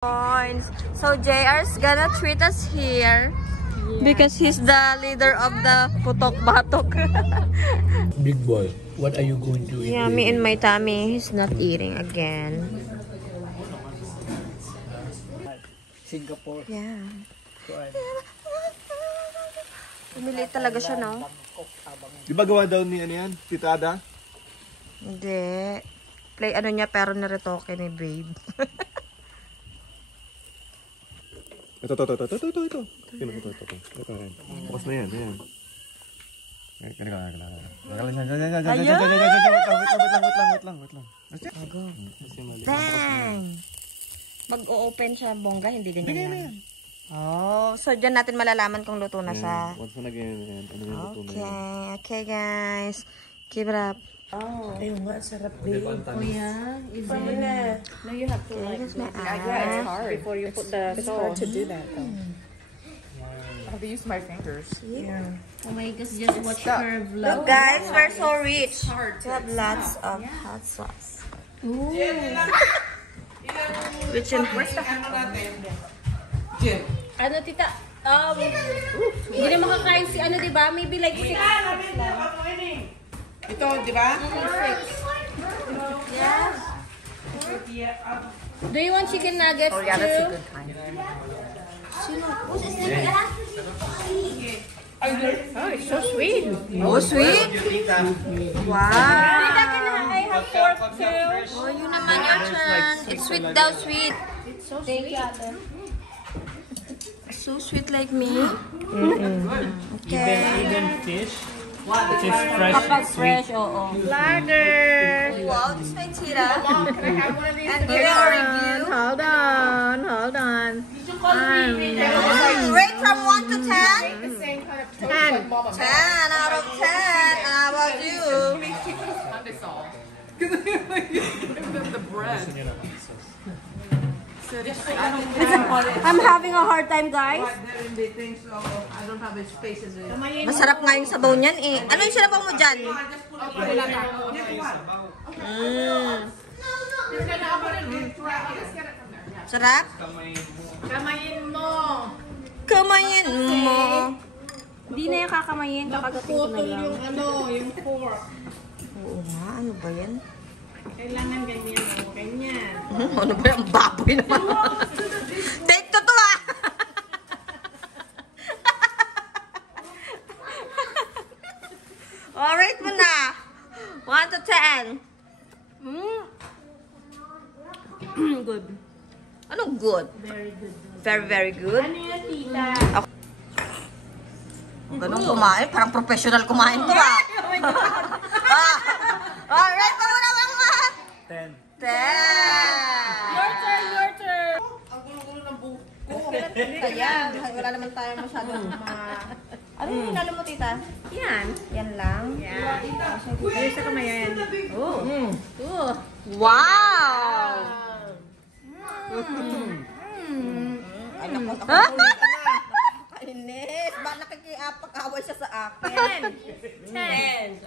Points. So JR's gonna treat us here because he's the leader of the Putok Batok. Big boy, what are you going to eat? Yeah, me and my tummy. He's not eating again. Singapore. Yeah. Pumili talaga siya, no? Di ba gawa daw ni ano yan? Tita Ada? Hindi. Play ano niya pero niretoke ni babe. Ito. Ito rin. Bukas na yan. Ayan. Wait lang. Dang! Mag-o-open siya, bongga, hindi ganyan yan. Oh, so dyan natin malalaman kung luto na siya. Once na ganyan. Ano yung luto na yan? Okay guys. Keep it up. Oh, ayun nga, sarap din. Oh yeah? Is it? No, you have to like Here's my it's hard before you put the It's sauce. hard to do that though. I have to use my fingers. Yeah. Oh my gosh, just watch her vlog. Look guys, we're so rich. We have lots of hot sauce. Ooh. Which in Ano tita? Hindi na makakain si ano, di ba? Maybe like 6. Ito, di ba? Yes. Do you want chicken nuggets Oh yeah, that's a too? good time. Oh, it's so sweet. Oh, sweet. Wow. Tita, can I have pork too? Oh, yun naman your turn. It's sweet daw, sweet. Thank you, ate. So sweet like me. Even fish. It is fresh, sweet. Ladder. Wow, this is my tita. And give you a review. Hold on. Rate from 1 to 10. 10 out of 10. How about you? I'm having a hard time, guys. Masarap nga yung sabaw niyan eh. Ano yung sinabaw mo dyan? Sarap? Kamayin mo. Kamayin mo. Hindi na yung kakamayin. Kakagatin ko na lang. Yung ano, yung pork. Oo nga, ano ba yan? Kailangan ganyan o, ganyan. Ano ba yung baboy naman? Take to ah! Alright mo na. 1 to 10. Good. Anong good? Very good. Very, very good. Ano yan, tita? Ganun kumain. Parang professional kumain to ah. Alright mo muna, mama. 10. 10. Your turn. Ang gulo-gulo ng buko. Kaya, wala naman tayo masyadong Ano yung hinalo mo, tita? Yan. Yan lang? Ayun sa kamayan. Oh. Wow! Ay, naku, kainis. Ba nakikiapag-away siya sa akin? 10.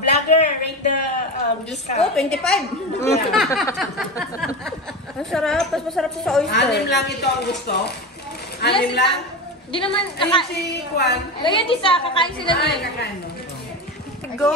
Vlogger, rate the Oh, 25. Ang sarap. Mas masarap siya sa oyster. 6 lang ito ang gusto. 6 lang? Di naman, Ayun si Juan. Ganyan tita, kakain sila Ay, niya. kakain mo. Go!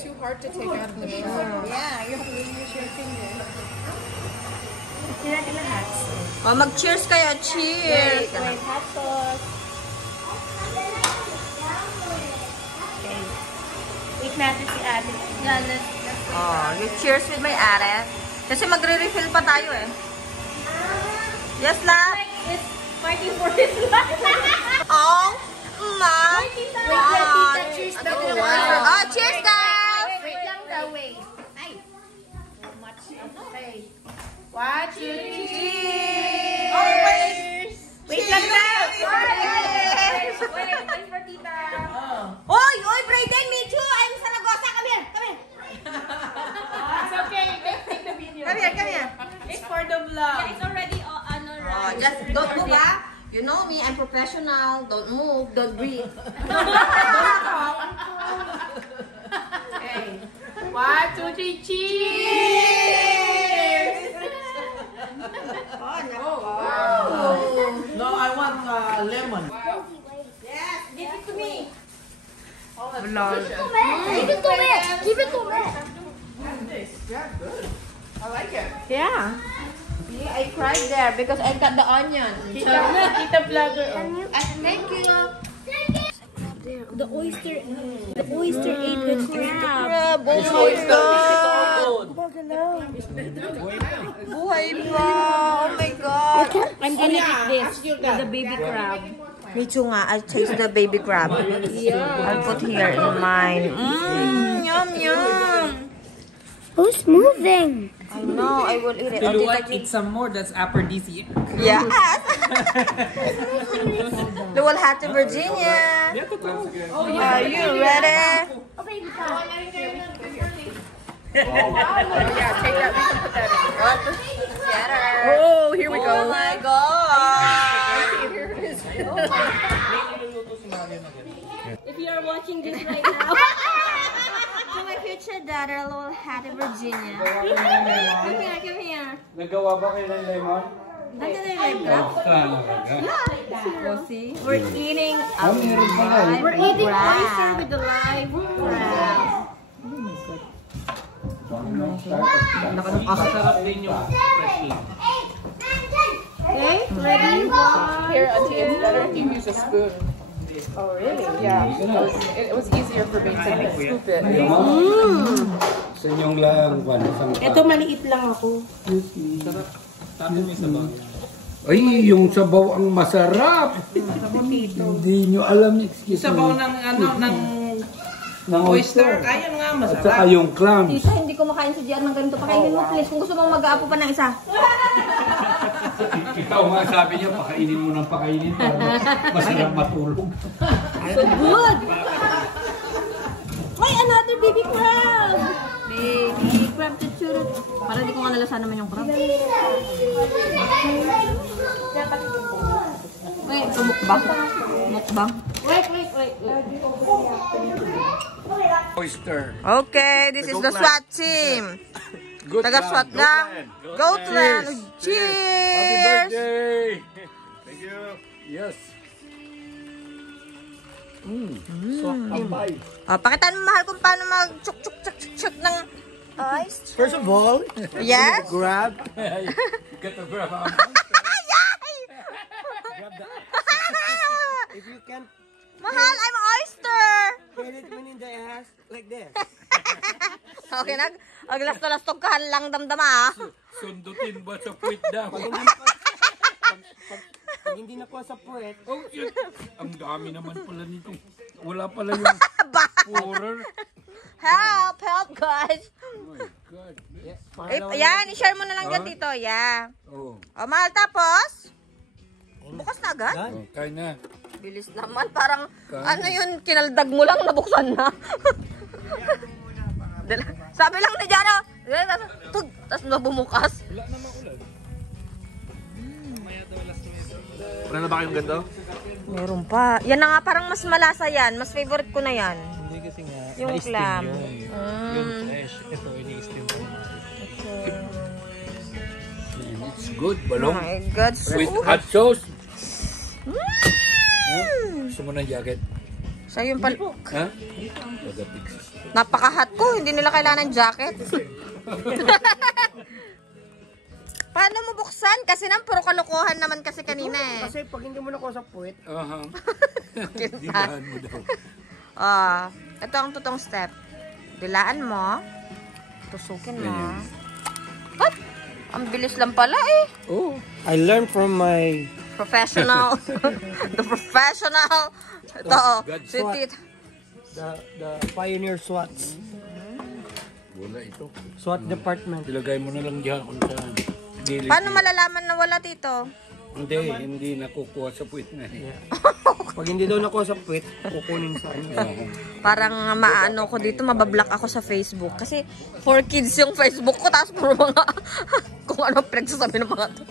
Too hard to take out of the shell. Yeah, you have to use your finger. Sila lahat. Oh, mag-cheers kayo. Cheers! Wait, hot sauce. Wait natin si ate. Oh, you cheers with my ate. Kasi magre-refill pa tayo eh. Yes, love? It's fighting for his life. Oh my God! Cheers daw. Oh, cheers daw! Wait lang daw, wait. Ay. So much. Okay. 1, 2, 3. Cheers! Oh, wait! Wait lang daw. Cheers! Wait for tita. Oy! Oy, Brayden! Me too! I'm Saragossa! Come here! Come here! It's okay. Take the video. Come here! Come here! It's for the vlog. Yeah, it's already Oh, just don't move, ah! You know me, I'm professional. professional. Don't move. Don't breathe. Okay. 1, 2, 3, cheers! No, I want lemon. Give it to me. Give it to me. Give it to me. I like it. Yeah. See, I cried there because I got the onion. Kita vlogger. Thank you. The oyster ate the crab. Crab. Oh my God. Buhay pa. Oh my God. I'm gonna eat this. The baby crab. Me too nga. I'll taste the baby crab. Yeah. I'll put here in mine. Yum, yum. Who's moving? I know. I will eat it. Oh, Tita G. Eat some more. That's aphrodisiac. Yes. Luwal Hati, Virginia. Are you ready? Oh, baby crab. Yeah, take that. We can put that in. Get her. Oh, here we Oh go. my God. If you are watching this right now. To my future daughter, Luwal Hati, Virginia. Come here, come here. Nagawa ba kayo ng lemon? Nandiyan na yung leg Yeah. See? We're eating a We're eating oyster crab. with the live crab. Masarap din yung fresh. Okay, ready? Here, Auntie, it's better if you use a spoon. Oh, really? Yeah. It was easier for me to scoop it. Sa inyong lang, Ito maliit lang ako. Ay, yung sabaw ang masarap. Hindi nyo alam, excuse me. Sabaw ng Ng oyster. Ayun nga, At masarap. saka yung clams. Tita, hindi ko makain si Gian ng ganito. Pakainin mo, please. Kung gusto mong mag-aapo pa ng isa. Ikaw nga sabi niya, pakainin mo ng pakainin para masarap matulog. So good! Why another baby crab? Baby crab tuturut. Para hindi ko nga nalasan naman yung crab. Wait, mukbang. Mukbang. Wait. Oyster. Okay, this is the SWAT team. Taga-SWAT lang. Goatland. Cheers! Happy birthday! Thank you. Yes. Pakitaan mo, mahal, kung paano mag-chuk-chuk-chuk-chuk ng oyster. First of all, Yes? grab. Get the breath out. If you can Mahal, I'm oyster! get it when in the ass, like this. Okay, aglas-lastog ka lang damdama, ah. Sundutin ba sa puwit daw? Pag hindi na po sa puwet, Oh, shit. Ang dami naman pala nito. Wala pala yung pourer. Help, guys. Oh my God. Yan, i-share mo na lang dyan dito, yeah. Oh, O, mahal, tapos? Bukas na agad? oh kain na. Bilis naman, parang, ano yun, kinaldag mo lang, nabuksan na. Sabi lang ni Jano, tapos nabumukas. Wala na ba kayong ganito? Meron pa. Yan na nga, parang mas malasa yan. Mas favorite ko na yan. hindi kasi nga, Yung clam. fresh. Ito, ini-steam ko. It's good, balong. Oh my God, With hot sauce. Gusto mo ng jacket? So yung pal... Ha? Pagapix. Napaka-hot ko, hindi nila kailangan ng jacket. Paano mo buksan? Kasi nang puro kalokohan naman kasi kanina eh. Kasi pag hindi mo na ko sa puwet, Aha. Dilahan mo daw. Ito ang tutong step. Dilaan mo. Tusukin mo. What? Ang bilis lang pala eh. Oh. I learned from my Professional. The professional. Ito oh. God. Si Tit. the pioneer SWATs. Wala ito. SWAT department. Ilagay mo na lang dyan kung saan. Gilid. Paano malalaman na wala dito? Hindi nakukuha sa puwit na eh. Pag hindi daw na ko sa puwet, kukunin sa ano. Parang maano ko dito, mabablock ako sa Facebook. Kasi for kids yung Facebook ko, tapos puro mga kung ano pinagsasabi ng mga to.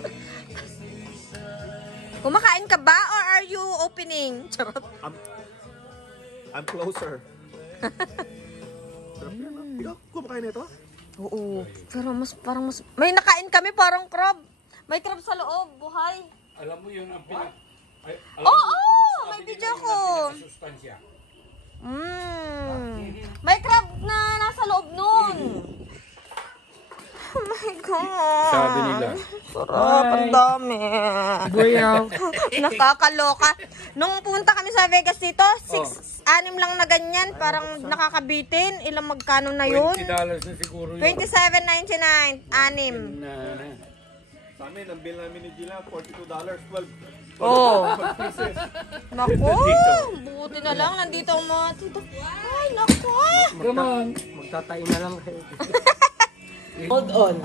Kumakain ka ba or are you opening? Charot. I'm closer. Sarap yan, ah. Ikaw, kumakain na ito? Oo. Pero parang mas... May nakain kami parang crab. May crab sa loob. Buhay. Alam mo yun ang pinag... Oo! May video ko. Sustansya. May crab na nasa loob nun. Oh my God. Sabi nila. Sarap, ang dami. Nakakaloka. Nung punta kami sa Vegas dito, 6 lang na ganyan. Parang nakakabitin. Ilang magkano na yun? $20 na siguro yun. $27.99. 6. Sa amin, ang bill namin ni Gila, $42, 12. Oh. Naku, buti na lang. Nandito ang mga tito. Ay, naku. Come on. Magtatay na lang kayo. Hold on.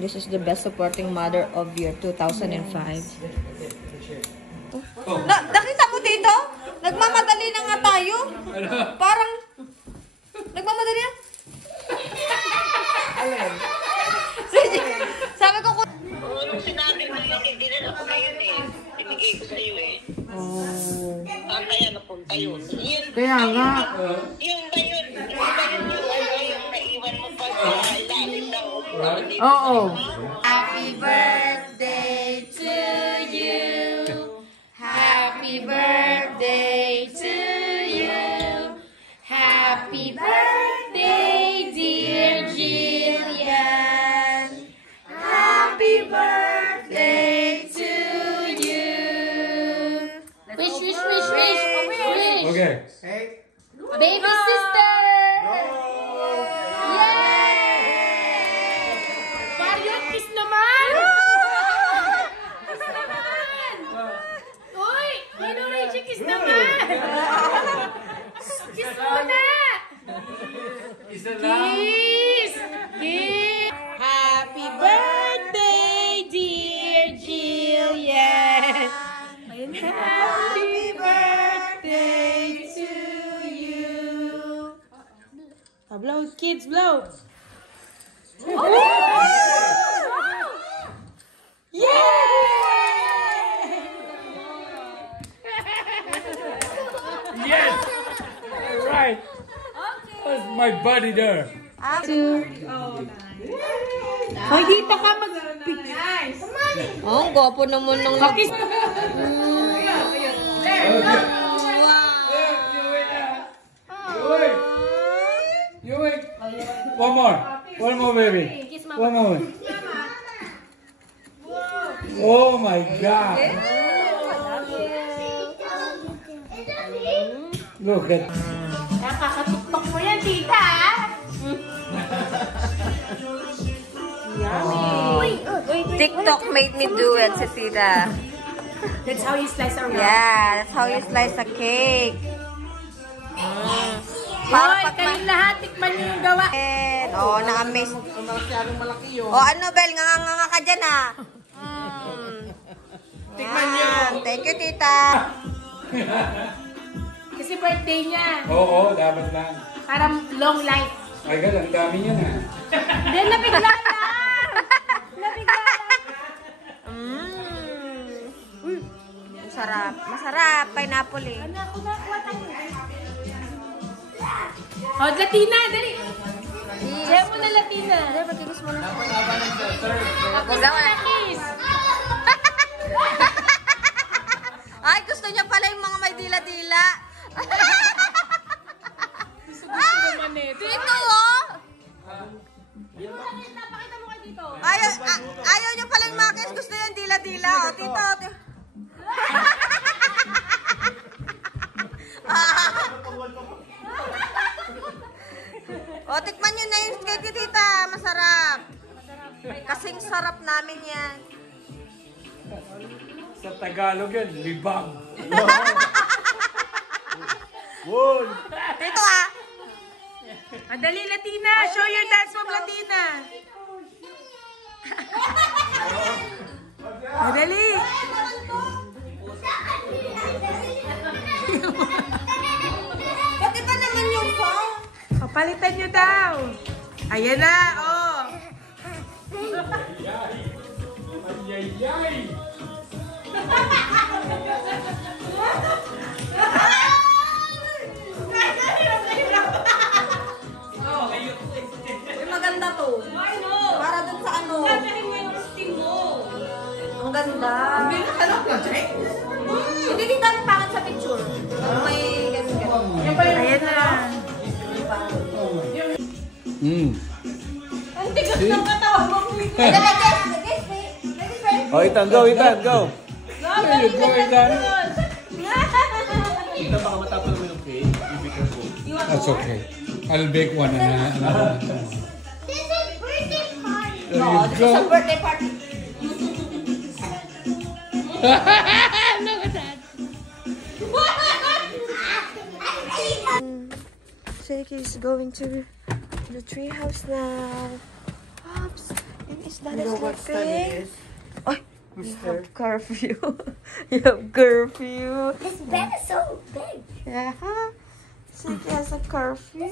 This is the best supporting mother of year 2005. Nakita mo dito? Nagmamadali na nga tayo. Parang, nagmamadali na. Sabi ko, Nung sinabi mo yun, hindi na ako ngayon eh. Pinigay ko sa'yo eh. Saan kaya napunta yun? Yun, Kaya nga. Yung ba yun? Yung naiwan mo pa sa ilalim ng upuan dito? Oo. Happy birthday to you. Happy birthday to you. Happy birthday, dear Jillian. Happy birthday to you. Wish, wish, wish, wish, wish. Okay. Baby sister. Mario, kiss naman! Kiss naman! Uy! Mino Reggie, kiss naman! Kiss muna! Isa lang. Kiss! Kiss! Happy birthday, dear Jillian. Happy birthday to you. Blow, kids, blow. Yes! Right. That's my buddy there. Hoy, dito ka mag-picture. Oh, ang gwapo naman ng Pakis. You wait. One more. One more, baby. One more. Oh my God. Look at. Nakakatuktok mo yan, tita! TikTok made me do it, si Tita. That's how you slice our Yeah, that's how you slice a cake. Hoy, kayong lahat, tikman niyo yung gawa. Oh, na-amaze. Masyadong malaki yun. Oh, ano, Bel? Nga ka dyan, ha? Tikman niyo. Thank you, Tita. Kasi birthday niya. Oo, dapat lang. Parang long life. Ay, God, ang dami niya na. Hindi, nabigla lang! Nabigla lang! Masarap. Masarap. Pineapple, eh. Ako na, kuha tayo. Oh, Latina, dali! Kaya mo na Latina. Dali, magkikis mo na. Kiss mo na, kiss! Ay, gusto niya pala yung mga may dila-dila. naman eh. Dito, oh! Pakita mo kayo dito. Ayaw niyo pala yung mga kiss. Gusto niya yung dila-dila. Oh, tito. O, tikman nyo na yung cake, tita. Masarap. Kasing sarap namin yan. Sa Tagalog yan, libang. Dito, ah. Dali, Latina. Show your dance move, Latina. Dali. Pati pa naman yung phone. Palitan nyo daw. Ayan na, oh. Uy, maganda to. I know. Para dun sa ano. Gagaling mo yung steam mo. Ang ganda. Hindi din kami pangat sa picture. Pag may ganun. Ayan na. Ang tigas ng katawan mo. Oh, Ethan, go, Ethan, go. There you go, Ethan. Ethan, baka matapon mo yung cake. Be careful. That's okay. I'll bake one and This is birthday party. there you go. Birthday party. Shake is going to the tree house now. Oops. And is that sleeping? Oh, you have curfew. You have curfew. This bed is so big. Yeah. Shake has a curfew.